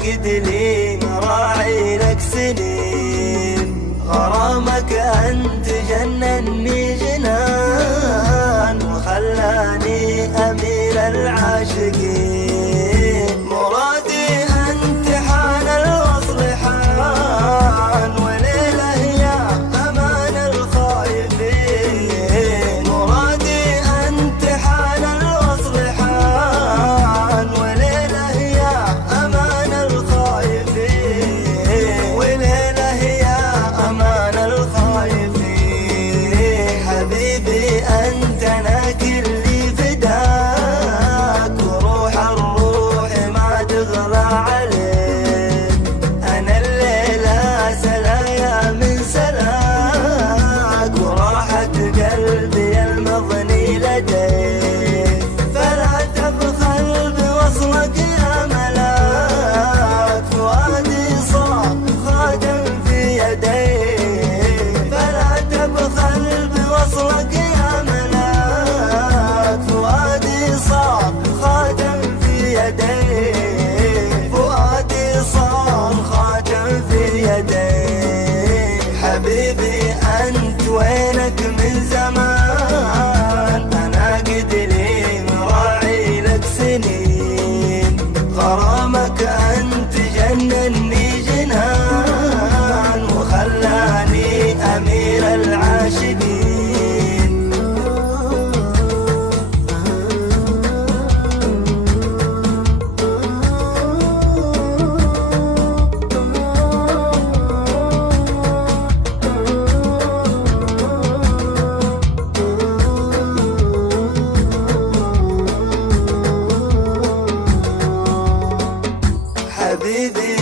قد لي مراعي لك سنين، غرامك أنت جنني جنان وخلاني أمير العاشقين. مرادي أنت حان الوصل حان، وليلة يا أمان الخايفين. مرادي أنت حان الوصل حان، وليلة يا أمان الخايفين. وليلة يا أمان الخايفين. حبيبي أنت أنا كلي فداك، وروح الروح ما تغلى عليك. أنا الليلة سلايا من سلاك، وراحة قلبي المضني لديك. فلا تبخل بوصلك يا ملاك، فؤادي صار خادم في يديك. فلا تبخل بوصلك يا ملاك، فؤادي صار خادم في يديك. فؤادي صار خاتم في يديك. حبيبي أنت وينك من زمان، أنا قد لي مراعي لك سنين. غرامك أنت جنني جنان وخلاني أمير العاشقين. حبيبي